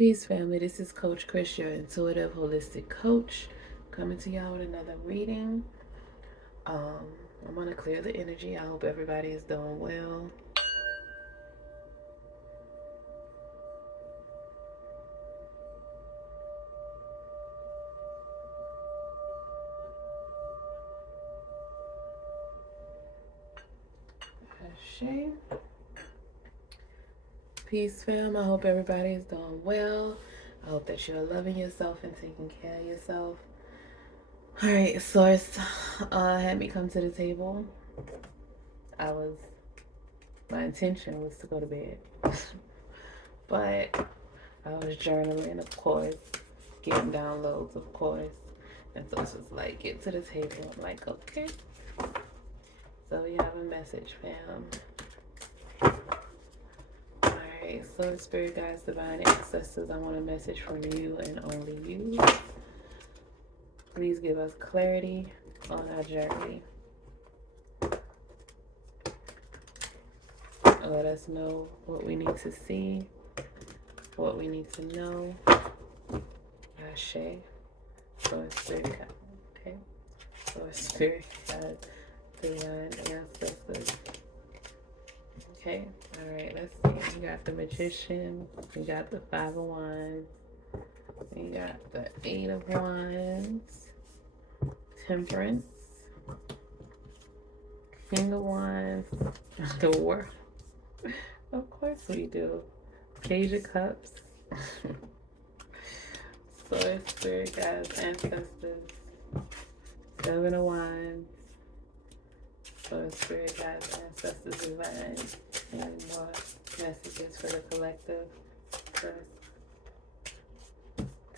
Peace, family. This is Coach Chris, your intuitive holistic coach, coming to y'all with another reading. Um, I'm gonna clear the energy. I hope everybody is doing well. Shame. Peace, fam. I hope everybody is doing well. I hope that you're loving yourself and taking care of yourself. All right, Source had me come to the table. I was, my intention was to go to bed, but I was journaling, of course, getting downloads, of course. And so it's just like, get to the table. I'm like, okay. So we have a message, fam. Alright, so Spirit Guides, Divine Ancestors, I want a message from you and only you. Please give us clarity on our journey. Let us know what we need to see, what we need to know. Ashe. So Spirit Guide, okay? So Spirit Guide, Divine Ancestors. Okay, all right, let's see. We got the Magician, we got the Five of Wands, we got the Eight of Wands, Temperance, King of Wands, the World. Of course we do. Page of Cups. Source, Spirit Guides, Ancestors, Seven of Wands, Source, Spirit Guides, Ancestors, Divine, and more messages for the collective. First,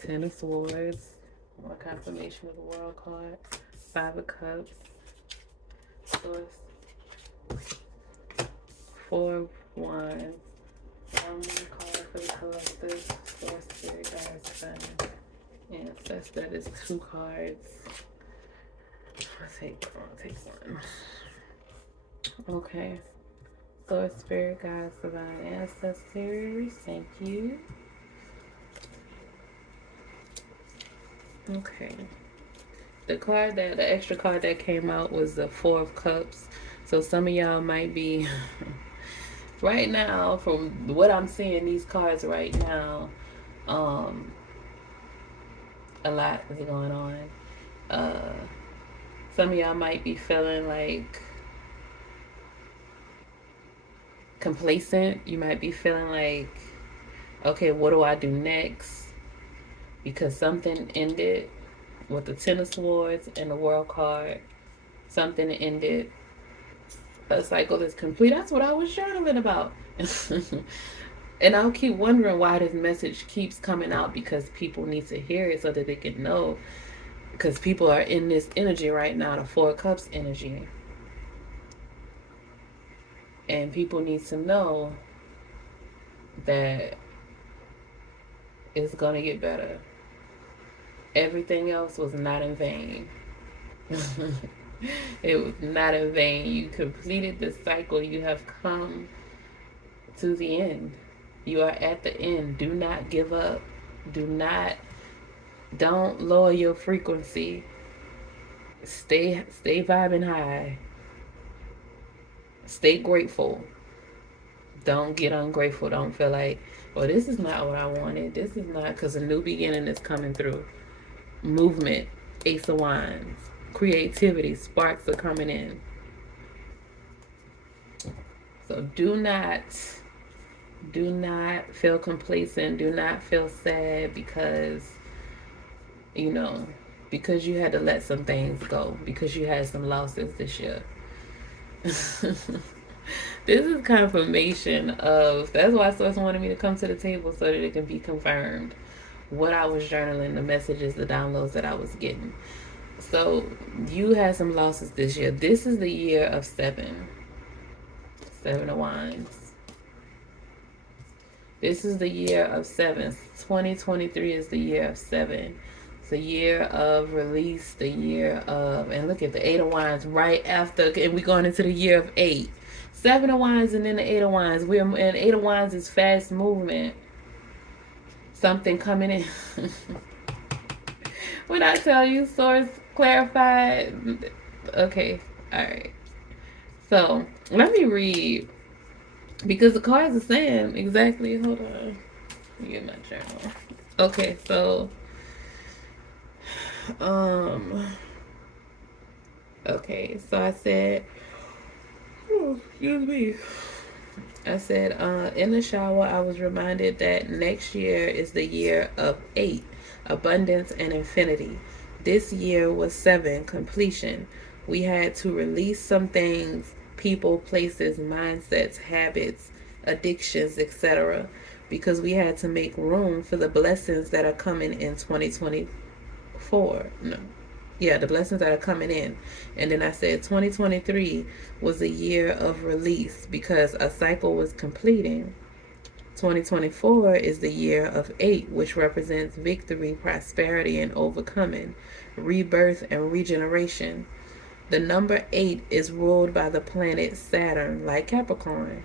Ten of Swords, more confirmation of the World card, Five of Cups, Source, Four of Wands, one more card for the collective, Source, Spirit Guides, Divine, Ancestors. That is two cards. I'll take one. Okay. Source, Spirit Guides, Divine Ancestors. Thank you. Okay. The extra card that came out was the Four of Cups. So some of y'all might be, right now, from what I'm seeing, these cards right now, a lot is going on. Some of y'all might be feeling like complacent. You might be feeling like, okay, what do I do next? Because something ended with the Ten of Swords and the World card. Something ended. A cycle is complete. That's what I was journaling about. And I'll keep wondering why this message keeps coming out, because people need to hear it so that they can know. Because people are in this energy right now, the Four of Cups energy. And people need to know that it's going to get better. Everything else was not in vain. It was not in vain. You completed the cycle. You have come to the end. You are at the end. Do not give up. Don't lower your frequency. Stay vibing high. Stay grateful. Don't get ungrateful. Don't feel like, well, this is not what I wanted. This is not, because a new beginning is coming through. Movement, Ace of Wands, creativity, sparks are coming in. So do not feel complacent. Do not feel sad because because you had to let some things go, because you had some losses this year. This is confirmation of, that's why Source wanted me to come to the table, so that it can be confirmed what I was journaling, the messages, the downloads that I was getting. So you had some losses this year. This is the year of Seven of Wands. This is the year of Seven. 2023 is the year of Seven. It's the year of release, the year of, and look at the Eight of Wands right after, and we're going into the year of Eight. Seven of Wands and then the Eight of Wands. And Eight of Wands is fast movement. something coming in. When I tell you source clarified, okay, all right. So let me read because the cards are saying exactly. Hold on, let me get my journal. Okay, so um, okay, so I said, oh, excuse me. I said, in the shower, I was reminded that next year is the year of 8, abundance and infinity. This year was 7, completion. We had to release some things, people, places, mindsets, habits, addictions, etc., because we had to make room for the blessings that are coming in 2024. No, yeah, the blessings that are coming in. And then I said 2023 was a year of release because a cycle was completing. 2024 is the year of 8, which represents victory, prosperity, and overcoming, rebirth, and regeneration. The number 8 is ruled by the planet Saturn, like Capricorn.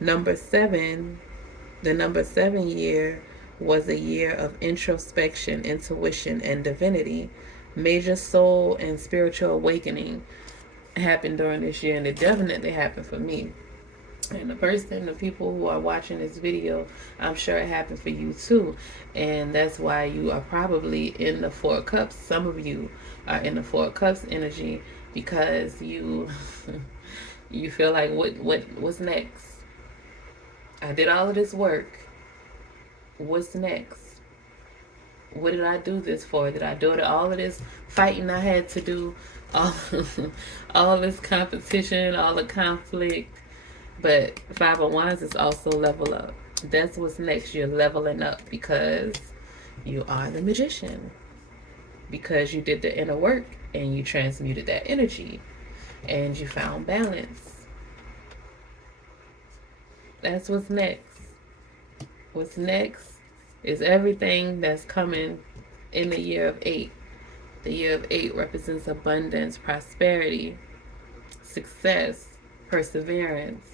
Number 7, the number 7 year was a year of introspection, intuition, and divinity. Major soul and spiritual awakening happened during this year, and it definitely happened for me. And the people who are watching this video, I'm sure it happened for you too. And that's why you are probably in the Four of Cups. Some of you are in the Four of Cups energy because you you feel like what's next? I did all of this work. What's next? What did I do this for? Did I do it all of this fighting I had to do? All, all this competition, all the conflict. But Five of Wands is also level up. That's what's next. You're leveling up because you are the magician. Because you did the inner work and you transmuted that energy and you found balance. That's what's next. What's next is everything that's coming in the year of 8. The year of 8 represents abundance, prosperity, success, perseverance.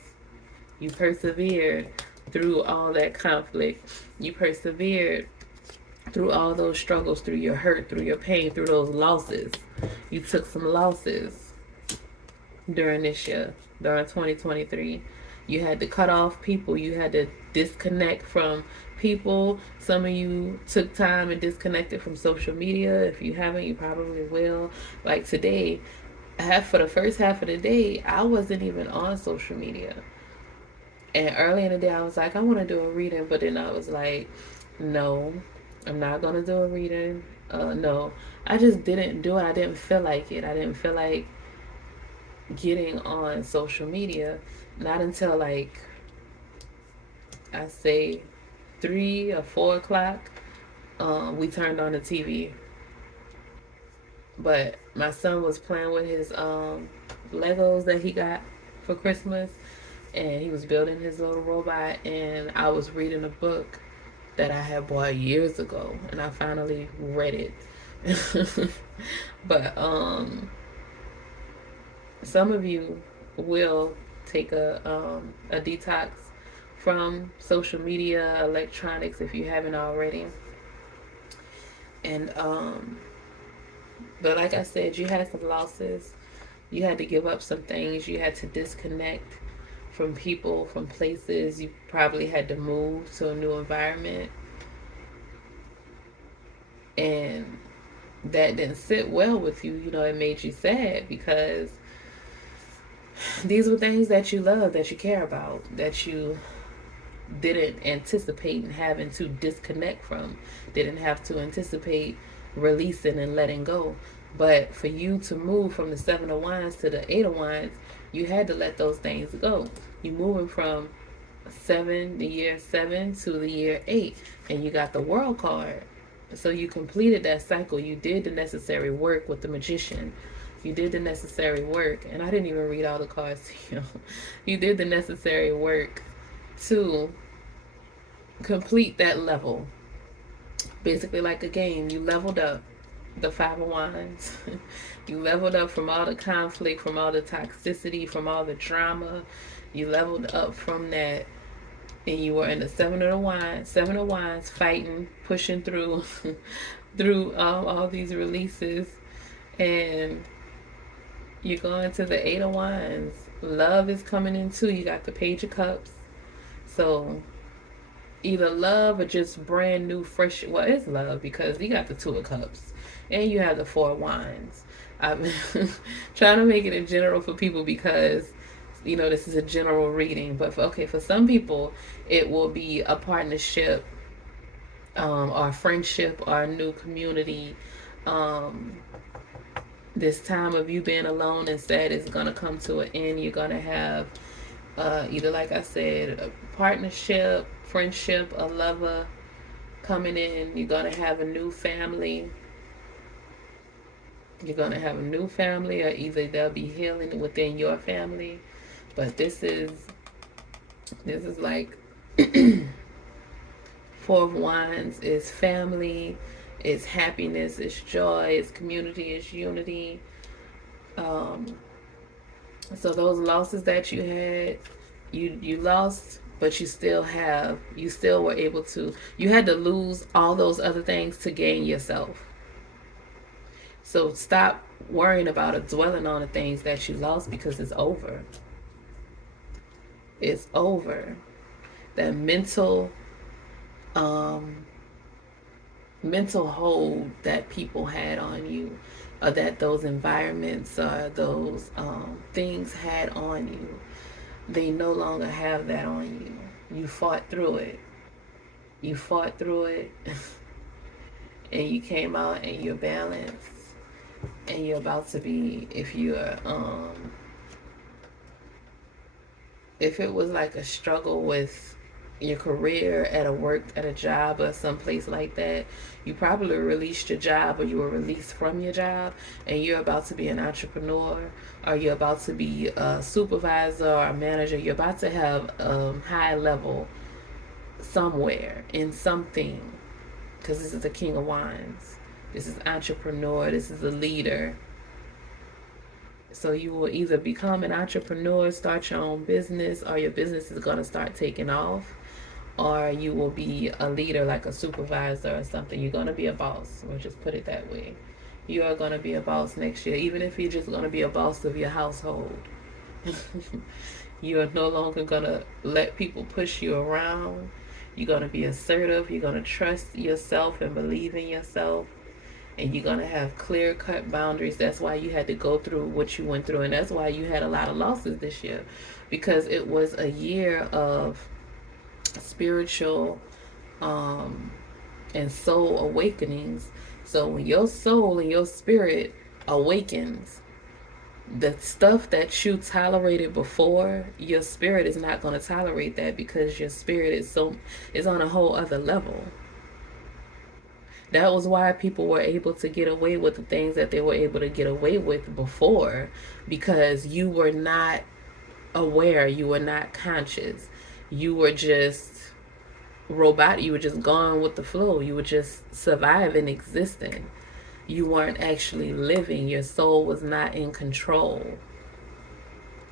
You persevered through all that conflict. You persevered through all those struggles, through your hurt, through your pain, through those losses. You took some losses during this year, during 2023. You had to cut off people. You had to disconnect from people. Some of you took time and disconnected from social media. If you haven't, you probably will. Like today, for the first half of the day, I wasn't even on social media. And early in the day, I was like, I want to do a reading. But then I was like, no, I'm not going to do a reading. No, I just didn't do it. I didn't feel like it. I didn't feel like getting on social media. Not until like, I say 3 or 4 o'clock, we turned on the TV. But my son was playing with his Legos that he got for Christmas. And he was building his little robot. And I was reading a book that I had bought years ago. And I finally read it. But some of you will take a detox from social media, electronics, if you haven't already. And but like I said, you had some losses. You had to give up some things. You had to disconnect from people, from places. You probably had to move to a new environment. And that didn't sit well with you. You know, it made you sad because these were things that you love, that you care about, that you didn't anticipate and having to disconnect from, didn't have to anticipate releasing and letting go. But for you to move from the 7 of Wands to the 8 of Wands, you had to let those things go. You moving from the year 7 to the year 8, and you got the World card. So you completed that cycle. You did the necessary work with the Magician. You did the necessary work, and I didn't even read all the cards to you. You did the necessary work to complete that level. Basically like a game, you leveled up the 5 of Wands. You leveled up from all the conflict, from all the toxicity, from all the drama. You leveled up from that and you were in the seven of wands, fighting, pushing through through all these releases, and you're going to the eight of wands. Love is coming in too. You got the page of cups. So either love or just brand new fresh, well, it's love because you got the two of cups and you have the four of wands. I'm trying to make it in general for people because this is a general reading, but for some people it will be a partnership, or a friendship, or a new community. um, this time of you being alone and sad is going to come to an end. You're going to have, either, like I said, a partnership, friendship, a lover coming in. You're going to have a new family. You're going to have a new family, or either there'll be healing within your family. But this is like Four of Wands is family, it's happiness, it's joy, it's community, it's unity. Um, so those losses that you had, you lost, but you still were able to. You had to lose all those other things to gain yourself. So stop worrying about it, dwelling on the things that you lost, because it's over. It's over. That um mental hold that people had on you, or that those environments or those things had on you, they no longer have that on you. You fought through it. You fought through it, and you came out and you're balanced, and you're about to be, if it was like a struggle with your career at a job or someplace like that, you probably released your job, or you were released from your job, and you're about to be an entrepreneur, or you're about to be a supervisor or a manager. You're about to have a high level somewhere in something, because this is the King of Wands. This is entrepreneur. This is a leader. So you will either become an entrepreneur, start your own business, or your business is going to start taking off, or you will be a leader, like a supervisor or something. You're going to be a boss. We'll just put it that way. You are going to be a boss next year, even if you're just going to be a boss of your household. You are no longer going to let people push you around. You're going to be assertive. You're going to trust yourself and believe in yourself. And you're going to have clear cut boundaries. That's why you had to go through what you went through. And that's why you had a lot of losses this year, because it was a year of spiritual and soul awakenings. So when your soul and your spirit awakens, the stuff that you tolerated before, your spirit is not going to tolerate that, because your spirit is on a whole other level. That was why people were able to get away with the things that they were able to get away with before, because you were not aware, you were not conscious, you were just robot, you were just going with the flow, you were just surviving, existing. You weren't actually living. Your soul was not in control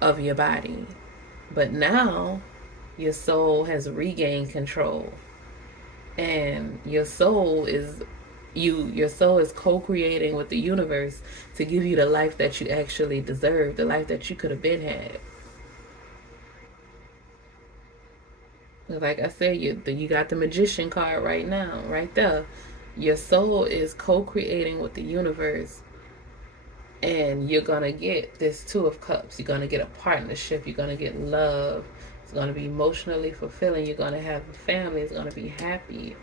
of your body. But now your soul has regained control, and your soul is co-creating with the universe to give you the life that you actually deserve, the life that you could have been had. Like I said, you got the Magician card right now, right there. Your soul is co-creating with the universe, and you're gonna get this Two of Cups. You're gonna get a partnership. You're gonna get love. It's gonna be emotionally fulfilling. You're gonna have a family. It's gonna be happy.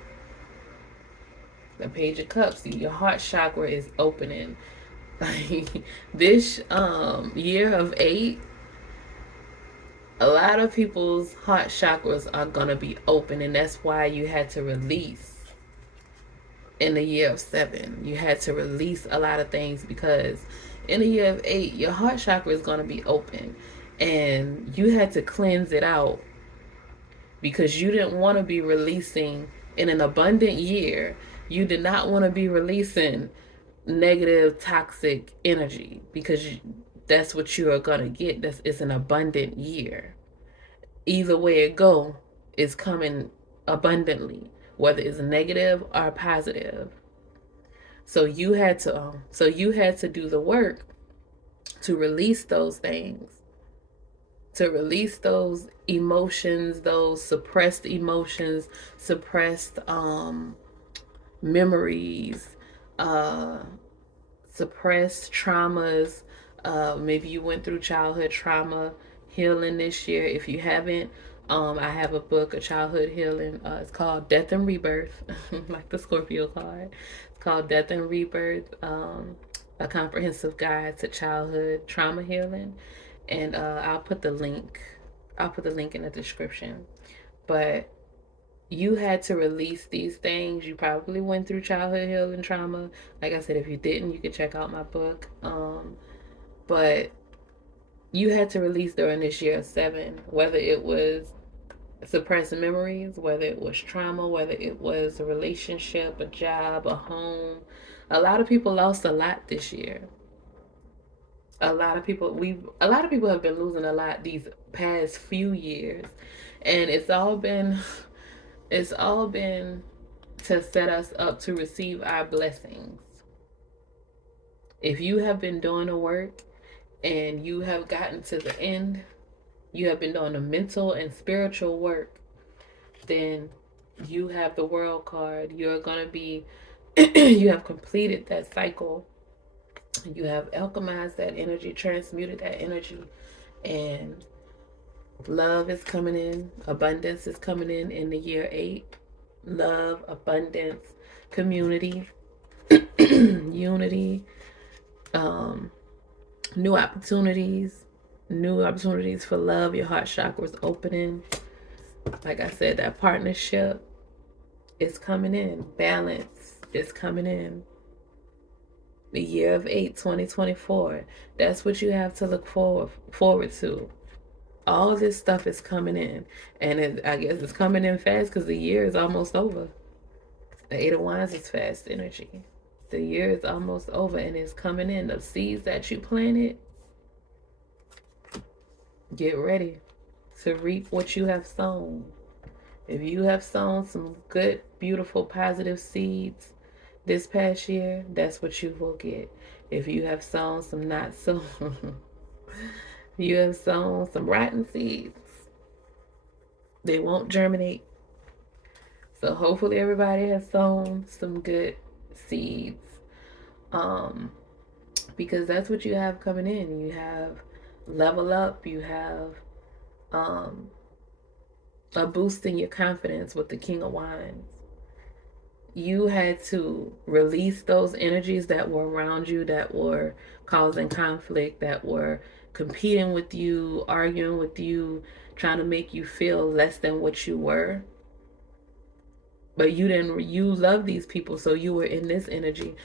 The Page of Cups. Your heart chakra is opening. This year of 8, a lot of people's heart chakras are gonna be open, and that's why you had to release. In the year of 7, you had to release a lot of things, because in the year of 8, your heart chakra is going to be open, and you had to cleanse it out, because you didn't want to be releasing in an abundant year. You did not want to be releasing negative, toxic energy, because that's what you are going to get. It's an abundant year. Either way it go, is coming abundantly, whether it's negative or positive. So you had to do the work to release those things, to release those emotions, those suppressed emotions, suppressed memories, uh, suppressed traumas. Maybe you went through childhood trauma healing this year. If you haven't, I have a book, a childhood healing. It's called Death and Rebirth, like the Scorpio card. It's called Death and Rebirth, a comprehensive guide to childhood trauma healing. And I'll put the link. I'll put the link in the description. But you had to release these things. You probably went through childhood healing trauma. Like I said, if you didn't, you can check out my book. But you had to release during this year of 7, whether it was suppressing memories, whether it was trauma, whether it was a relationship, a job, a home. A lot of people lost a lot this year. A lot of people have been losing a lot these past few years. And it's all been to set us up to receive our blessings. If you have been doing the work and you have gotten to the end, you have been doing the mental and spiritual work, then you have the world card. You're going to be, you have completed that cycle. You have alchemized that energy, transmuted that energy, and love is coming in. Abundance is coming in the year 8. Love, abundance, community, unity, new opportunities for love. Your heart chakra is opening. Like I said, that partnership is coming in. Balance is coming in. The year of 8, 2024. That's what you have to look forward to. All this stuff is coming in. And I guess it's coming in fast because the year is almost over. The 8 of Wands is fast energy. The year is almost over and it's coming in. The seeds that you planted, get ready to reap what you have sown. If you have sown some good, beautiful, positive seeds this past year, that's what you will get. If you have sown some not so, you have sown some rotten seeds, they won't germinate. So hopefully everybody has sown some good seeds. Because that's what you have coming in. You have level up, you have a boost in your confidence with the King of Wands. You had to release those energies that were around you, that were causing conflict, that were competing with you, arguing with you, trying to make you feel less than what you were. But you love these people, so you were in this energy.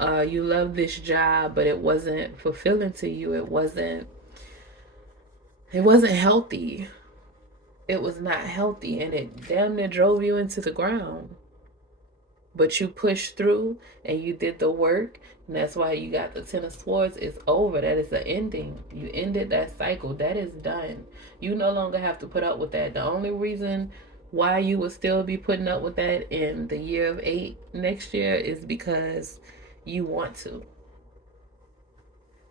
You love this job, but it wasn't fulfilling to you. It wasn't healthy. It was not healthy, and it damn near drove you into the ground. But you pushed through and you did the work, and that's why you got the 10 of Swords. It's over. That is the ending. You ended that cycle. That is done. You no longer have to put up with that. The only reason why you would still be putting up with that in the year of 8 next year is because you want to.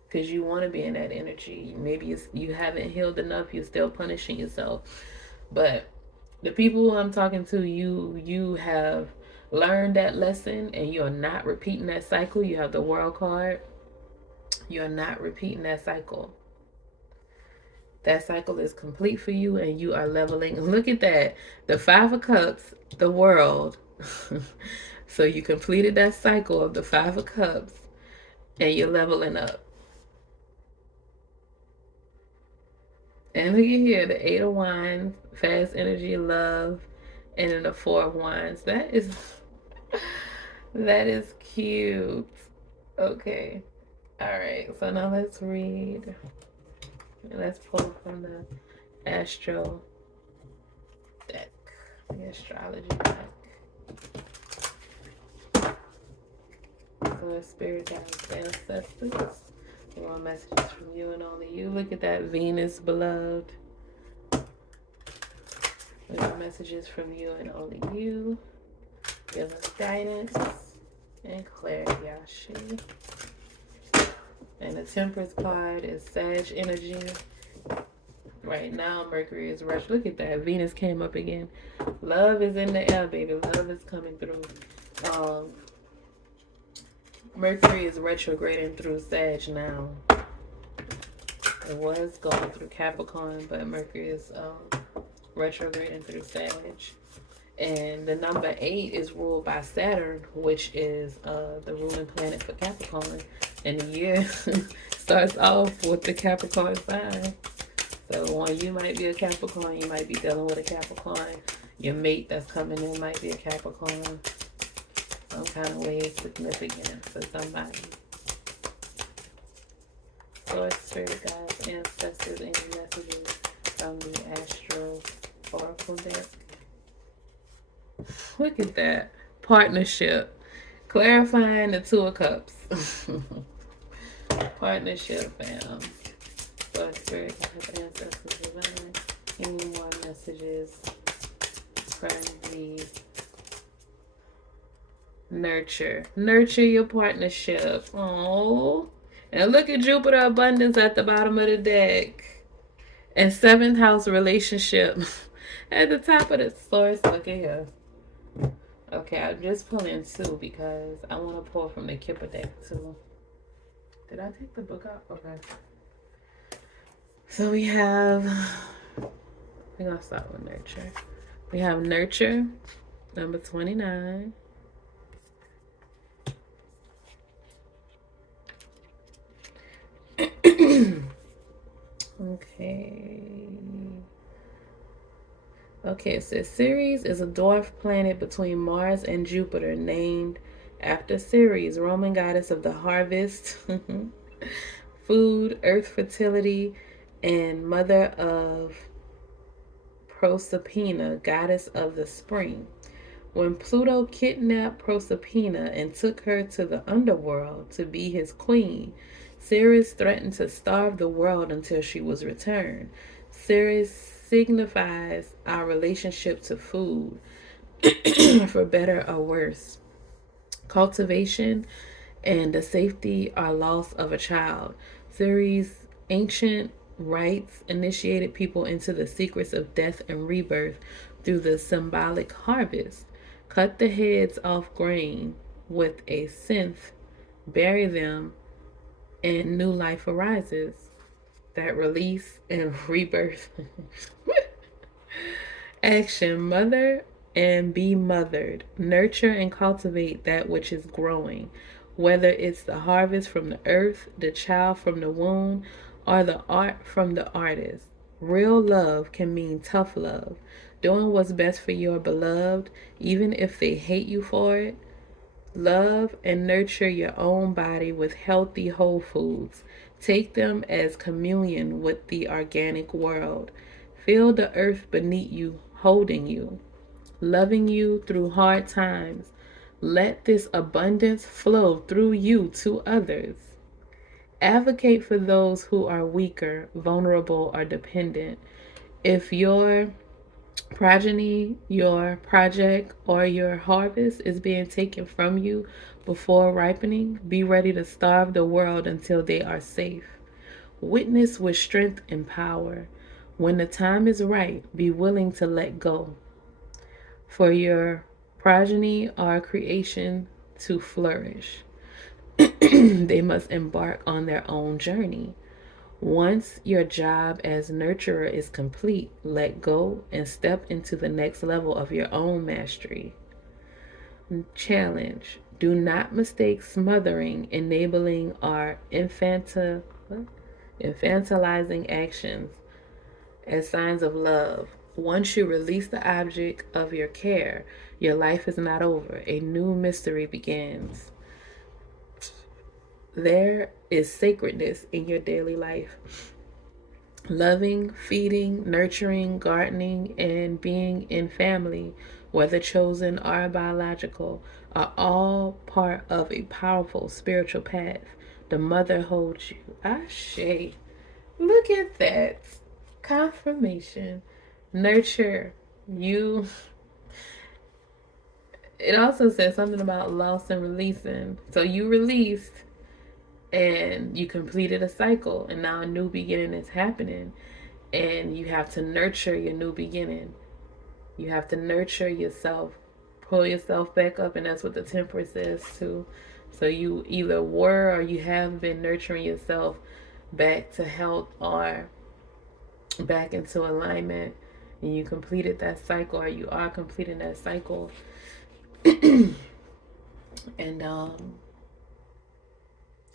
Because you want to be in that energy. Maybe you haven't healed enough. You're still punishing yourself. But the people who I'm talking to, you have learned that lesson and you're not repeating that cycle. You have the World card. You're not repeating that cycle. That cycle is complete for you and you are leveling. Look at that. The 5 of Cups, the World. So you completed that cycle of the 5 of Cups and you're leveling up. And look at here, the 8 of Wands, fast energy, love, and then the 4 of Wands. That is cute. Okay. All right. So now let's read. Let's pull from the astro deck, the astrology deck. So spirit guides, ancestors. More messages from you and only you. Look at that, Venus, beloved. With messages from you and only you. Give us guidance and clarity, Yashi. And the Temperance card is Sag energy. Right now, Mercury is rush. Look at that. Venus came up again. Love is in the air, baby. Love is coming through. Mercury is retrograding through Sag now. It was going through Capricorn, but Mercury is retrograding through Sag. And the number 8 is ruled by Saturn, which is the ruling planet for Capricorn. And the year starts off with the Capricorn sign. So when you might be a Capricorn, you might be dealing with a Capricorn. Your mate that's coming in might be a Capricorn. Some kind of way is significant for somebody. Source, spirit guides, ancestors, any messages from the Astro Oracle deck. Look at that. Partnership. Clarifying the Two of Cups. Partnership, fam. Source, spirit guides, ancestors, divine. Any more messages from the nurture? Nurture your partnership. Oh. And look at Jupiter abundance at the bottom of the deck. And 7th house relationship at the top of the source. Look at here. Okay, I'm just pulling 2 because I want to pull from the Kipper deck too. Did I take the book out? Okay. So we have, we're going to start with nurture. We have nurture, number 29. Okay, it says Ceres is a dwarf planet between Mars and Jupiter named after Ceres, Roman goddess of the harvest, food, earth fertility, and mother of Proserpina, goddess of the spring. When Pluto kidnapped Proserpina and took her to the underworld to be his queen, Ceres threatened to starve the world until she was returned. Ceres signifies our relationship to food, for better or worse. Cultivation and the safety or loss of a child. Ceres' ancient rites initiated people into the secrets of death and rebirth through the symbolic harvest. Cut the heads off grain with a synth, bury them, and new life arises. That release and rebirth. Action. Mother and be mothered. Nurture and cultivate that which is growing, whether it's the harvest from the earth, the child from the womb, or the art from the artist. Real love can mean tough love, doing what's best for your beloved, even if they hate you for it. Love and nurture your own body with healthy whole foods. Take them as communion with the organic world. Feel the earth beneath you, holding you, loving you through hard times. Let this abundance flow through you to others. Advocate for those who are weaker, vulnerable, or dependent. If your progeny, your project, or your harvest is being taken from you before ripening, be ready to starve the world until they are safe. Witness with strength and power. When the time is right, be willing to let go. For your progeny or creation to flourish, they must embark on their own journey. Once your job as nurturer is complete, let go and step into the next level of your own mastery. Challenge. Do not mistake smothering, enabling, or infantilizing actions as signs of love. Once you release the object of your care, your life is not over. A new mystery begins. There is sacredness in your daily life. Loving, feeding, nurturing, gardening, and being in family, whether chosen or biological, are all part of a powerful spiritual path. The mother holds you. Ashe. Look at that. Confirmation. Nurture You, it also says something about loss and releasing. So you released and you completed a cycle, and now a new beginning is happening, and you have to nurture your new beginning. You have to nurture yourself, pull yourself back up, and that's what the Temperance says too. So you either were or you have been nurturing yourself back to health or back into alignment, and you completed that cycle, or you are completing that cycle. And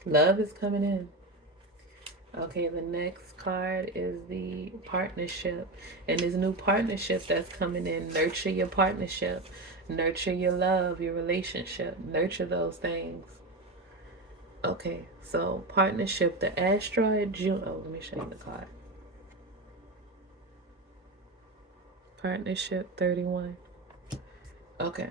love is coming in. Okay, the next card is the partnership. And this new partnership that's coming in, nurture your partnership, nurture your love, your relationship, nurture those things. Okay, so partnership, the asteroid Juno. Let me show you the card. Partnership 31. Okay.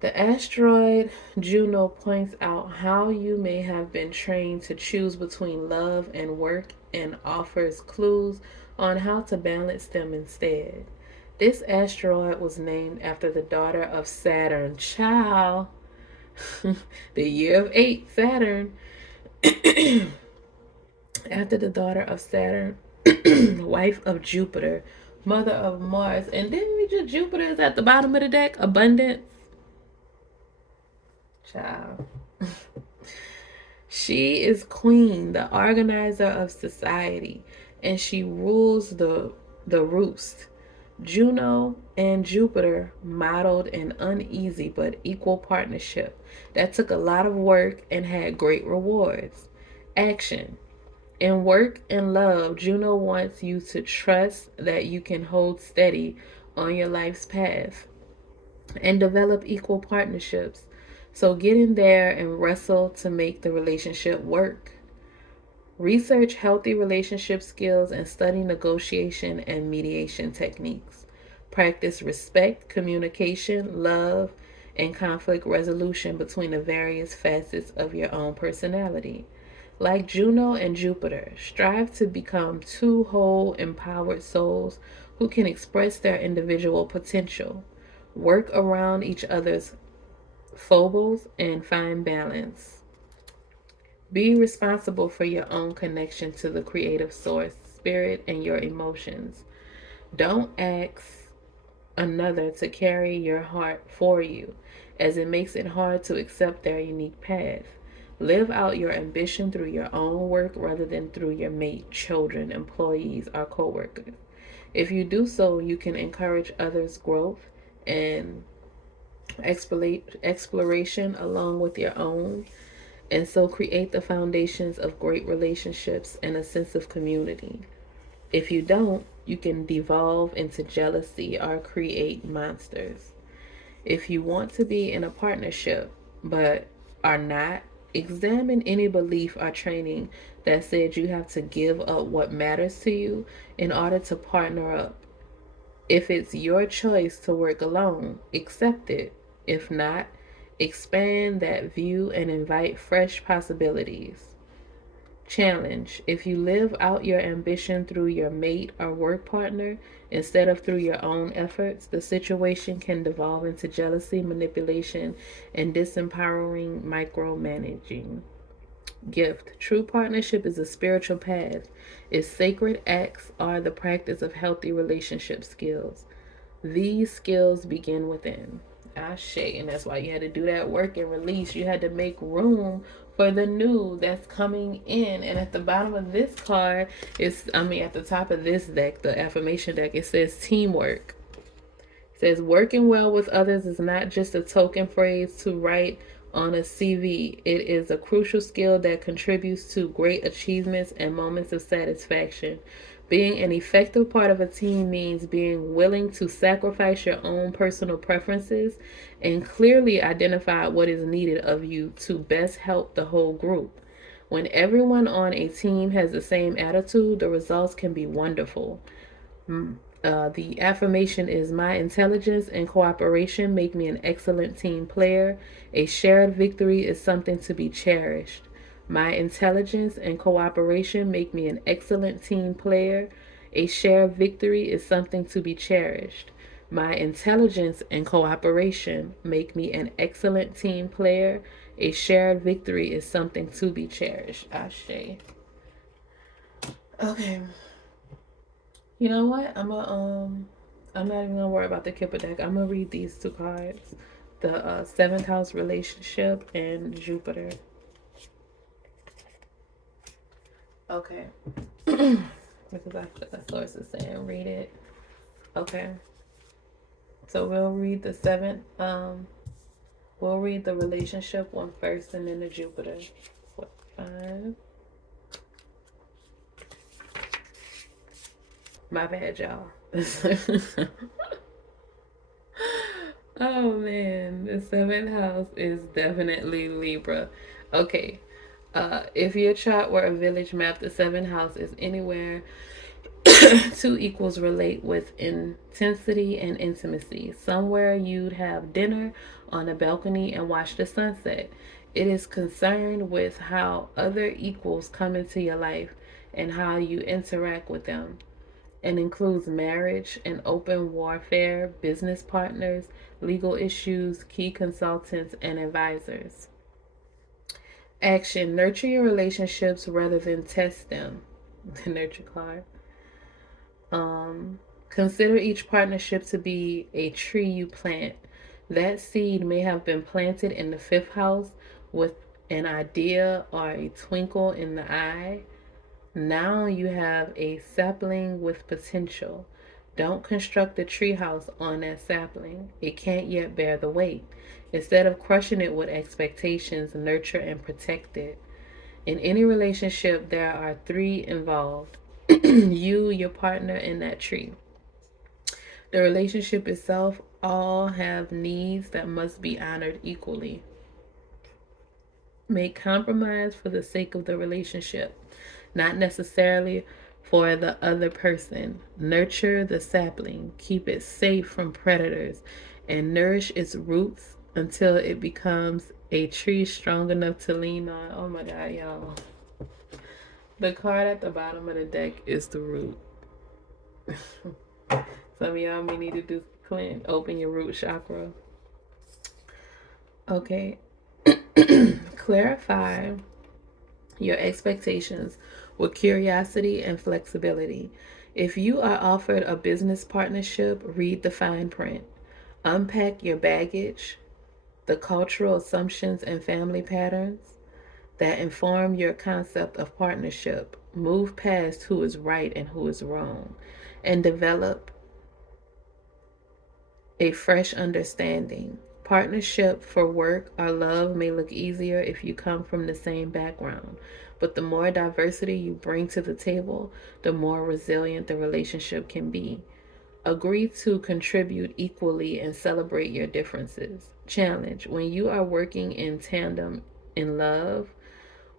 The asteroid Juno points out how you may have been trained to choose between love and work and offers clues on how to balance them instead. This asteroid was named after the daughter of Saturn. Child. The year of 8, Saturn. After the daughter of Saturn, wife of Jupiter, mother of Mars. And didn't we just, Jupiter is at the bottom of the deck? Abundance. Child. She is queen, the organizer of society, and she rules the roost. Juno and Jupiter modeled an uneasy but equal partnership that took a lot of work and had great rewards. Action. In work and love, Juno wants you to trust that you can hold steady on your life's path and develop equal partnerships. So get in there and wrestle to make the relationship work. Research healthy relationship skills and study negotiation and mediation techniques. Practice respect, communication, love, and conflict resolution between the various facets of your own personality. Like Juno and Jupiter, strive to become two whole, empowered souls who can express their individual potential. Work around each other's phobos and find balance. Be responsible for your own connection to the creative source, spirit, and your emotions. Don't ask another to carry your heart for you, as it makes it hard to accept their unique path. Live out your ambition through your own work rather than through your mate, children, employees, or coworkers. If you do so, you can encourage others' growth and exploration along with your own, and so create the foundations of great relationships and a sense of community. If you don't, you can devolve into jealousy or create monsters. If you want to be in a partnership but are not, examine any belief or training that said you have to give up what matters to you in order to partner up. If it's your choice to work alone, accept it. If not, expand that view and invite fresh possibilities. Challenge. If you live out your ambition through your mate or work partner instead of through your own efforts, the situation can devolve into jealousy, manipulation, and disempowering micromanaging. Gift. True partnership is a spiritual path. Its sacred acts are the practice of healthy relationship skills. These skills begin within. Ashe. And that's why you had to do that work and release. You had to make room for the new that's coming in. And at the bottom of this card at the top of this deck, the affirmation deck, it says teamwork. It says working well with others is not just a token phrase to write on a CV. It is a crucial skill that contributes to great achievements and moments of satisfaction. Being an effective part of a team means being willing to sacrifice your own personal preferences and clearly identify what is needed of you to best help the whole group. When everyone on a team has the same attitude, the results can be wonderful. The affirmation is my intelligence and cooperation make me an excellent team player. A shared victory is something to be cherished. My intelligence and cooperation make me an excellent team player. A shared victory is something to be cherished. My intelligence and cooperation make me an excellent team player. A shared victory is something to be cherished. Ashe. Okay. You know what? I'm not even gonna worry about the Kipper deck. I'm gonna read these two cards. The seventh house relationship and Jupiter. Okay. Because the source is saying read it. Okay. So we'll read the seventh. We'll read the relationship one first, and then the Jupiter. 5. My bad, y'all. Oh man, the seventh house is definitely Libra. Okay. If your chart were a village map, the seventh house is anywhere two equals relate with intensity and intimacy. Somewhere you'd have dinner on a balcony and watch the sunset. It is concerned with how other equals come into your life and how you interact with them, and includes marriage and open warfare, business partners, legal issues, key consultants, and advisors. Action: nurture your relationships rather than test them. The nurture card. Consider each partnership to be a tree you plant. That seed may have been planted in the fifth house with an idea or a twinkle in the eye. Now you have a sapling with potential. Don't construct a treehouse on that sapling. It can't yet bear the weight. Instead of crushing it with expectations, nurture and protect it. In any relationship, there are three involved: you, your partner, and that tree. The relationship itself all have needs that must be honored equally. Make compromise for the sake of the relationship, not necessarily for the other person. Nurture the sapling, keep it safe from predators, and nourish its roots until it becomes a tree strong enough to lean on. Oh my God, y'all. The card at the bottom of the deck is the root. Some of y'all may need to do clean, open your root chakra. Okay. Clarify your expectations with curiosity and flexibility. If you are offered a business partnership, read the fine print. Unpack your baggage, the cultural assumptions and family patterns that inform your concept of partnership. Move past who is right and who is wrong, and develop a fresh understanding. Partnership for work or love may look easier if you come from the same background, but the more diversity you bring to the table, the more resilient the relationship can be. Agree to contribute equally and celebrate your differences. Challenge: when you are working in tandem in love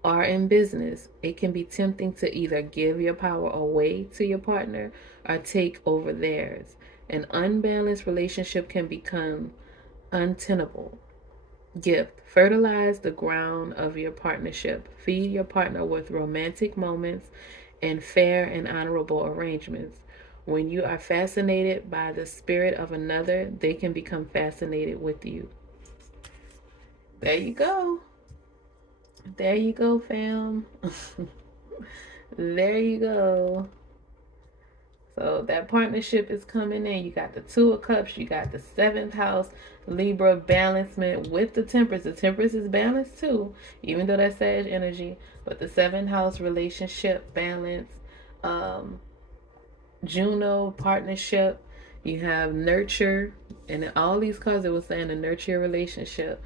or in business, it can be tempting to either give your power away to your partner or take over theirs. An unbalanced relationship can become untenable. Gift: fertilize the ground of your partnership. Feed your partner with romantic moments and fair and honorable arrangements. When you are fascinated by the spirit of another, they can become fascinated with you. There you go. There you go, fam. There you go. So that partnership is coming in. You got the Two of Cups. You got the seventh house Libra balancement with the Temperance. The Temperance is balanced too, even though that's Sag energy. But the seventh house relationship balance, Juno partnership. You have nurture, and all these cards it was saying to nurture your relationship.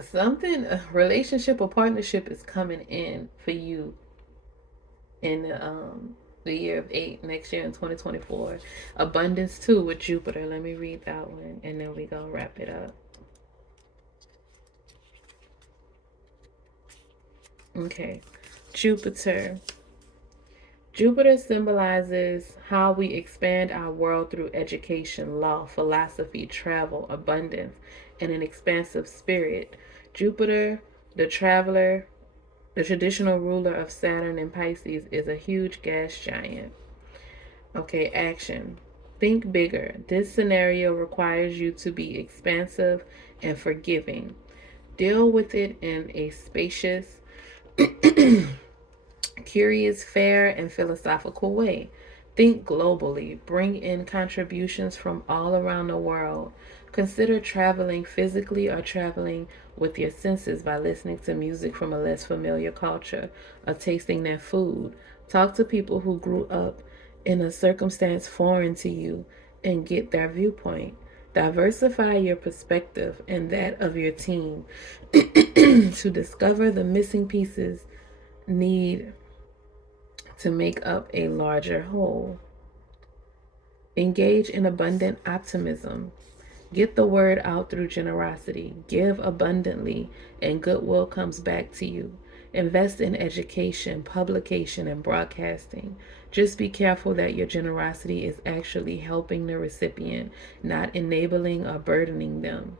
Something, a relationship or partnership is coming in for you in the year of 8 next year in 2024. Abundance too with Jupiter. Let me read that one and then we gonna wrap it up. Okay. Jupiter. Jupiter symbolizes how we expand our world through education, law, philosophy, travel, abundance, and an expansive spirit. Jupiter, the traveler, the traditional ruler of Saturn and Pisces, is a huge gas giant. Okay, action. Think bigger. This scenario requires you to be expansive and forgiving. Deal with it in a spacious, curious, fair, and philosophical way. Think globally. Bring in contributions from all around the world. Consider traveling physically or traveling with your senses by listening to music from a less familiar culture or tasting their food. Talk to people who grew up in a circumstance foreign to you and get their viewpoint. Diversify your perspective and that of your team to discover the missing pieces need to make up a larger whole. Engage in abundant optimism. Get the word out through generosity. Give abundantly, and goodwill comes back to you. Invest in education, publication, and broadcasting. Just be careful that your generosity is actually helping the recipient, not enabling or burdening them.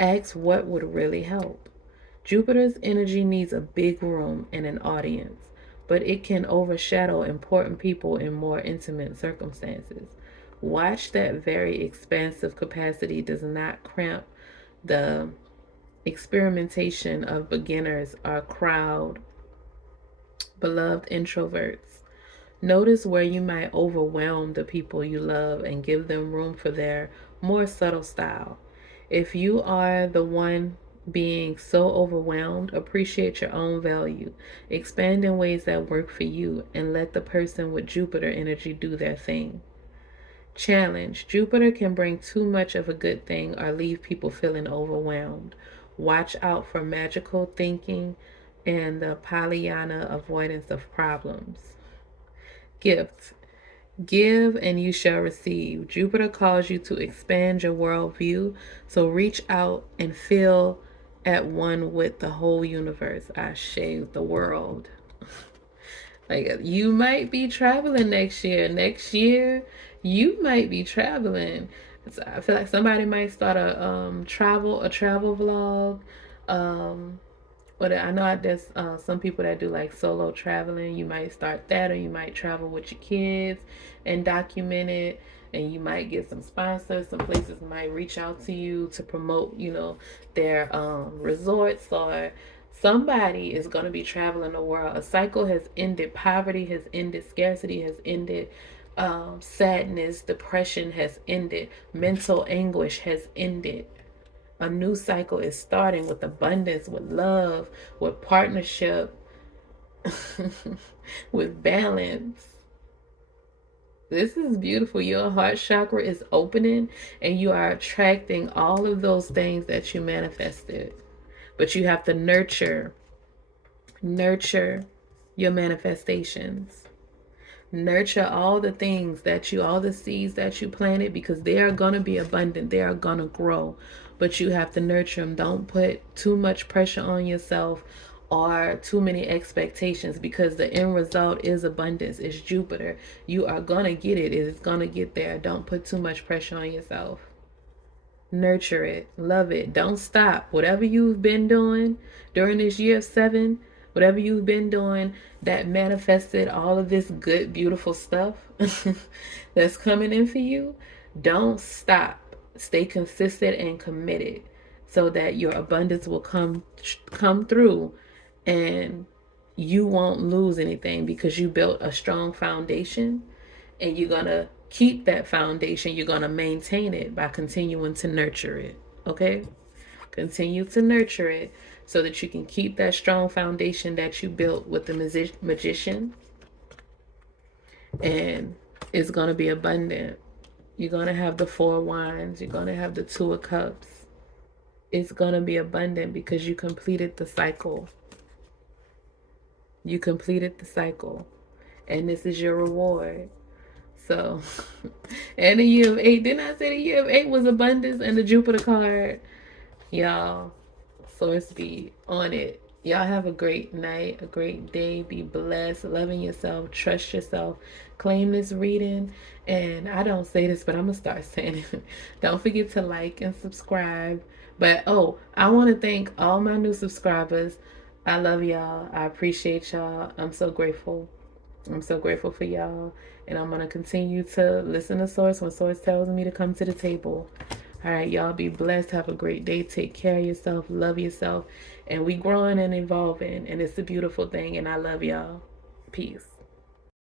Ask what would really help. Jupiter's energy needs a big room and an audience, but it can overshadow important people in more intimate circumstances. Watch that very expansive capacity does not cramp the experimentation of beginners or crowd beloved introverts. Notice where you might overwhelm the people you love and give them room for their more subtle style. If you are the one being so overwhelmed, appreciate your own value. Expand in ways that work for you and let the person with Jupiter energy do their thing. Challenge. Jupiter can bring too much of a good thing or leave people feeling overwhelmed. Watch out for magical thinking and the Pollyanna avoidance of problems. Gifts. Give and you shall receive. Jupiter calls you to expand your worldview, so reach out and feel at one with the whole universe. I shave the world. Like you might be traveling next year. Next year, you might be traveling. So I feel like somebody might start a travel vlog. But I know there's some people that do like solo traveling. You might start that, or you might travel with your kids and document it. And you might get some sponsors. Some places might reach out to you to promote, their resorts, or somebody is going to be traveling the world. A cycle has ended. Poverty has ended. Scarcity has ended. Sadness, depression has ended. Mental anguish has ended. A new cycle is starting with abundance, with love, with partnership, with balance. This is beautiful. Your heart chakra is opening and you are attracting all of those things that you manifested. But you have to nurture your manifestations. Nurture all the things all the seeds that you planted, because they are going to be abundant. They are going to grow, but you have to nurture them. Don't put too much pressure on yourself or too many expectations, because the end result is abundance. It's Jupiter. You are going to get it. It's going to get there. Don't put too much pressure on yourself. Nurture it. Love it. Don't stop. Whatever you've been doing during this year of 7, whatever you've been doing that manifested all of this good, beautiful stuff that's coming in for you, don't stop. Stay consistent and committed so that your abundance will come through and you won't lose anything, because you built a strong foundation and you're going to keep that foundation. You're going to maintain it by continuing to nurture it. Okay? Continue to nurture it so that you can keep that strong foundation that you built with the magician. And it's going to be abundant. You're going to have the 4 wands. You're going to have the 2 of cups. It's going to be abundant because you completed the cycle. You completed the cycle. And this is your reward. So, and the year of 8, didn't I say the year of 8 was abundance and the Jupiter card? Y'all, source be on it. Y'all have a great night, a great day. Be blessed, loving yourself, trust yourself. Claim this reading. And I don't say this, but I'm going to start saying it. Don't forget to like and subscribe. But, I want to thank all my new subscribers. I love y'all. I appreciate y'all. I'm so grateful. I'm so grateful for y'all. And I'm going to continue to listen to Source when Source tells me to come to the table. All right, y'all be blessed. Have a great day. Take care of yourself. Love yourself. And we growing and evolving. And it's a beautiful thing. And I love y'all. Peace.